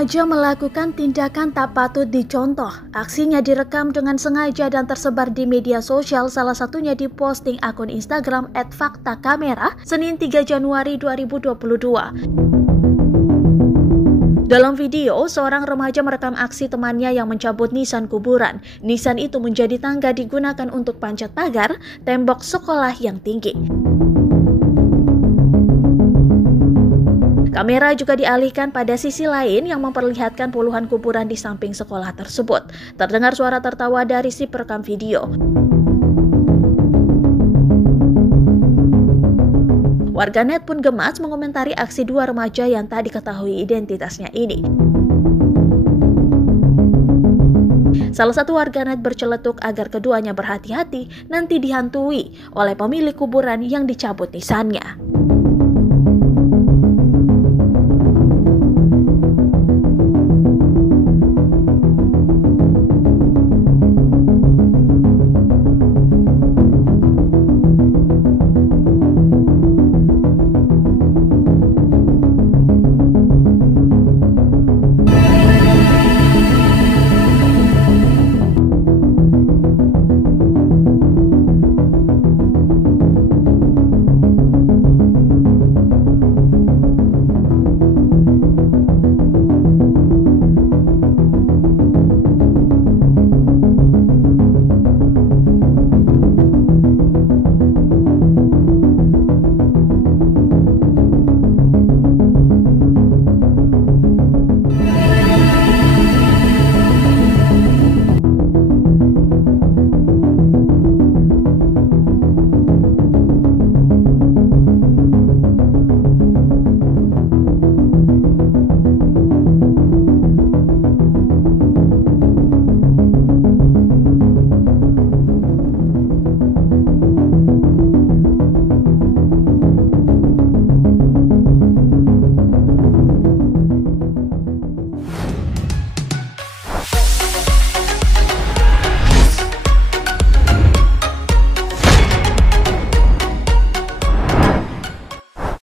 Remaja melakukan tindakan tak patut dicontoh. Aksinya direkam dengan sengaja dan tersebar di media sosial, salah satunya diposting akun Instagram @fakta_kamera Senin 3 Januari 2022. Dalam video, seorang remaja merekam aksi temannya yang mencabut Nisan kuburan. Nisan itu menjadi tangga digunakan untuk panjat pagar tembok sekolah yang tinggi. Kamera juga dialihkan pada sisi lain yang memperlihatkan puluhan kuburan di samping sekolah tersebut. Terdengar suara tertawa dari si perekam video. Warganet pun gemas mengomentari aksi dua remaja yang tak diketahui identitasnya ini. Salah satu warganet berceletuk agar keduanya berhati-hati nanti dihantui oleh pemilik kuburan yang dicabut nisannya.